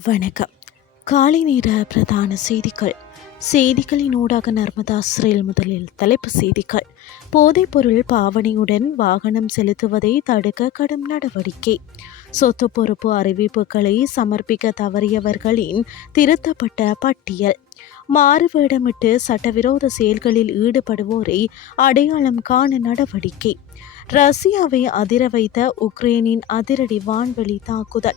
வணக்கம். காலை நேர பிரதான செய்திகள். செய்திகளின் ஊடாக நர்மதா சிறையில் முதலில் தலைப்பு செய்திகள். போதைப்பொருள் பாவனையுடன் வாகனம் செலுத்துவதை தடுக்க கடும் நடவடிக்கை. சொத்து பொறுப்பு அறிவிப்புகளை சமர்ப்பிக்க தவறியவர்களின் திருத்தப்பட்ட பட்டியல். மாறுவேடமிட்டு சட்டவிரோத செயல்களில் ஈடுபடுவோரை அடையாளம் காண நடவடிக்கை. ரஷ்யாவை அதிர வைத்த உக்ரைனின் அதிரடி வான்வெளி தாக்குதல்.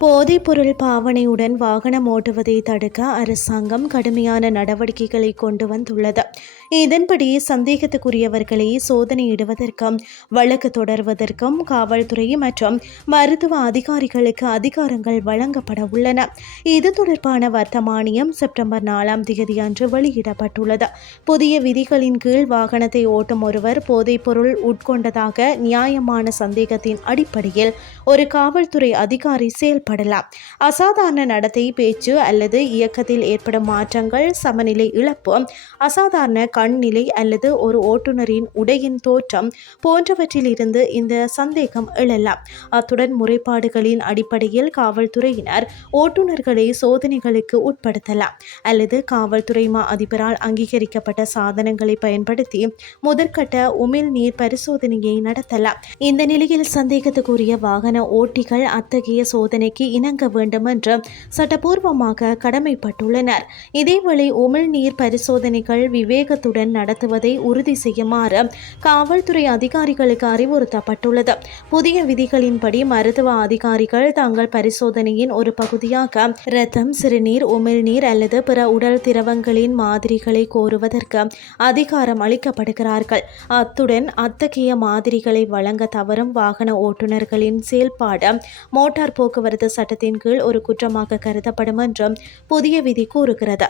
போதைப்பொருள் பாவனையுடன் வாகனம் ஓட்டுவதை தடுக்க அரசாங்கம் கடுமையான நடவடிக்கைகளை கொண்டு வந்துள்ளது. இதன்படி சந்தேகத்துக்குரியவர்களை சோதனையிடுவதற்கும் வழக்கு தொடர்வதற்கும் காவல்துறை மற்றும் மருத்துவ அதிகாரிகளுக்கு அதிகாரங்கள் வழங்கப்பட உள்ளன. இது தொடர்பான வர்த்தமானியம் செப்டம்பர் நாலாம் தேதி அன்று வெளியிடப்பட்டுள்ளது. புதிய விதிகளின் கீழ் வாகனத்தை ஓட்டும் ஒருவர் போதைப்பொருள் உட்கொண்டதாக நியாயமான சந்தேகத்தின் அடிப்படையில் ஒரு காவல்துறை அதிகாரி செயல் ஏற்படலாம் அசாதாரண நடத்தை பேச்சு அல்லது இயக்கத்தில் ஏற்படும் மாற்றங்கள் சமநிலை இழப்பு அசாதாரண கண்நிலை அல்லது ஒரு ஓட்டுநரின் உடையின் தோற்றம் போன்றவற்றில் இருந்து இந்த சந்தேகம் எழலாம். அத்துடன் முறைப்பாடுகளின் அடிப்படையில் காவல்துறையினர் ஓட்டுநர்களை சோதனைகளுக்கு உட்படுத்தலாம். அல்லது காவல்துறை மா அதிபரால் அங்கீகரிக்கப்பட்ட சாதனங்களை பயன்படுத்தி முதற்கட்ட உமிழ் நீர் பரிசோதனையை நடத்தலாம். இந்த நிலையில் சந்தேகத்துக்குரிய வாகன ஓட்டிகள் அத்தகைய சோதனை விதிக்கு இணங்க வேண்டும் என்று சட்டபூர்வமாக கடமைப்பட்டுள்ளனர். இதேவேளை உமிழ்நீர் பரிசோதனைகள் விவேகத்துடன் நடத்துவதை உறுதி செய்யுமாறு காவல்துறை அதிகாரிகளுக்கு அறிவுறுத்தப்பட்டுள்ளது. புதிய விதிகளின்படி மருத்துவ அதிகாரிகள் தங்கள் பரிசோதனையின் ஒரு பகுதியாக இரத்தம் சிறுநீர் உமிழ்நீர் அல்லது பிற உடல் திரவங்களின் மாதிரிகளை கோருவதற்கு அதிகாரம் அளிக்கப்படுகிறார்கள். அத்துடன் அத்தகைய மாதிரிகளை வழங்க தவறும் வாகன ஓட்டுநர்களின் செயல்பாடு மோட்டார் போக்குவரத்து சட்டத்தின் கீழ் ஒரு குற்றமாக கருதப்படும் என்றும் புதிய விதி கூறுகிறது.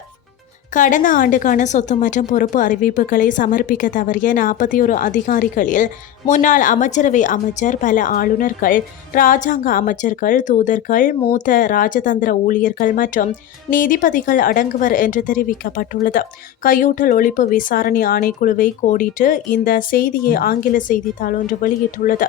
கடந்த ஆண்டுக்கான சொத்து மற்றும் பொறுப்பு அறிவிப்புகளை சமர்ப்பிக்க தவறிய நாற்பத்தி ஒரு அதிகாரிகளில் முன்னாள் அமைச்சரவை அமைச்சர் பல ஆளுநர்கள் இராஜாங்க அமைச்சர்கள் தூதர்கள் மூத்த ராஜதந்திர ஊழியர்கள் மற்றும் நீதிபதிகள் அடங்குவர் என்று தெரிவிக்கப்பட்டுள்ளது. கையூட்டல் ஒழிப்பு விசாரணை ஆணைக்குழுவை கோடிட்டு இந்த செய்தியை ஆங்கில செய்தித்தாள் ஒன்று வெளியிட்டுள்ளது.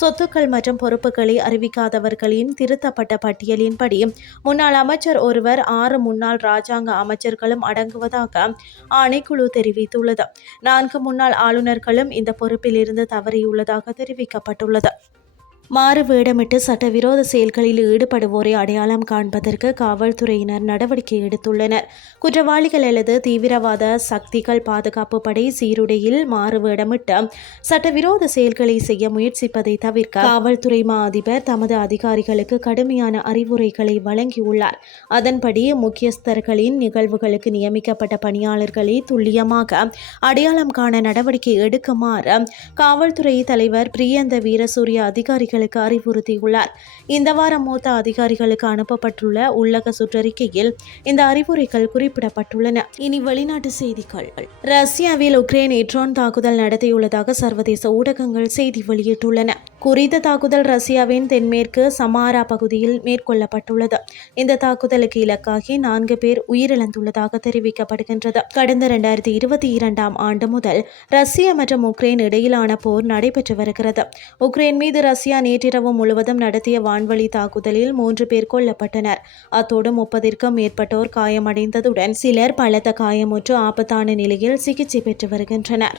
சொத்துக்கள் மற்றும் பொறுப்புகளை அறிவிக்காதவர்களின் திருத்தப்பட்ட பட்டியலின்படி முன்னாள் அமைச்சர் ஒருவர் ஆறு முன்னாள் ராஜாங்க அமைச்சர்களும் அடங்குவதாக ஆணைக்குழு தெரிவித்துள்ளது. நான்கு முன்னாள் ஆளுநர்களும் இந்த பொறுப்பில் இருந்து தவறியுள்ளதாக தெரிவிக்கப்பட்டுள்ளது. மாறு வேடமிட்டு சட்டவிரோத செயல்களில் ஈடுபடுவோரை அடையாளம் காண்பதற்கு காவல்துறையினர் நடவடிக்கை எடுத்துள்ளனர். குற்றவாளிகள் அல்லது தீவிரவாத சக்திகள் பாதுகாப்பு படை சீருடையில் மாறு வேடமிட்டு சட்டவிரோத செயல்களை செய்ய முயற்சிப்பதை தவிர்க்க காவல்துறை மா அதிபர் தமது அதிகாரிகளுக்கு கடுமையான அறிவுரைகளை வழங்கியுள்ளார். அதன்படி முக்கியஸ்தர்களின் நிகழ்வுகளுக்கு நியமிக்கப்பட்ட பணியாளர்களை துல்லியமாக அடையாளம் காண நடவடிக்கை எடுக்குமாறு காவல்துறை தலைவர் பிரியந்த வீரசூரிய அதிகாரிகள் அதிகாரிகளுக்கு அறிவுறுத்தியுள்ளார். இந்த வாரம் மூத்த அதிகாரிகளுக்கு அனுப்பப்பட்டுள்ள உள்ளக சுற்றறிக்கையில் இந்த அறிவுரைகள் குறிப்பிடப்பட்டுள்ளன. இனி வெளிநாட்டு செய்திகள். ரஷ்யாவில் உக்ரைன் எட்ரோன் தாக்குதல் நடத்தியுள்ளதாக சர்வதேச ஊடகங்கள் செய்தி வெளியிட்டுள்ளன. குறித்த தாக்குதல் ரஷ்யாவின் தென்மேற்கு சமாரா பகுதியில் மேற்கொள்ளப்பட்டுள்ளது. இந்த தாக்குதலுக்கு இலக்காகி நான்கு பேர் உயிரிழந்துள்ளதாக தெரிவிக்கப்படுகின்றது. கடந்த இரண்டாயிரத்தி இருபத்தி இரண்டாம் ஆண்டு முதல் ரஷ்யா மற்றும் உக்ரைன் இடையிலான போர் நடைபெற்று வருகிறது. உக்ரைன் மீது ரஷ்யா நேற்றிரவு முழுவதும் நடத்திய வான்வழி தாக்குதலில் மூன்று பேர் கொல்லப்பட்டனர். அத்தோடு முப்பதிற்கும் மேற்பட்டோர் காயமடைந்ததுடன் சிலர் பலத்த காயமுற்று ஆபத்தான நிலையில் சிகிச்சை பெற்று வருகின்றனர்.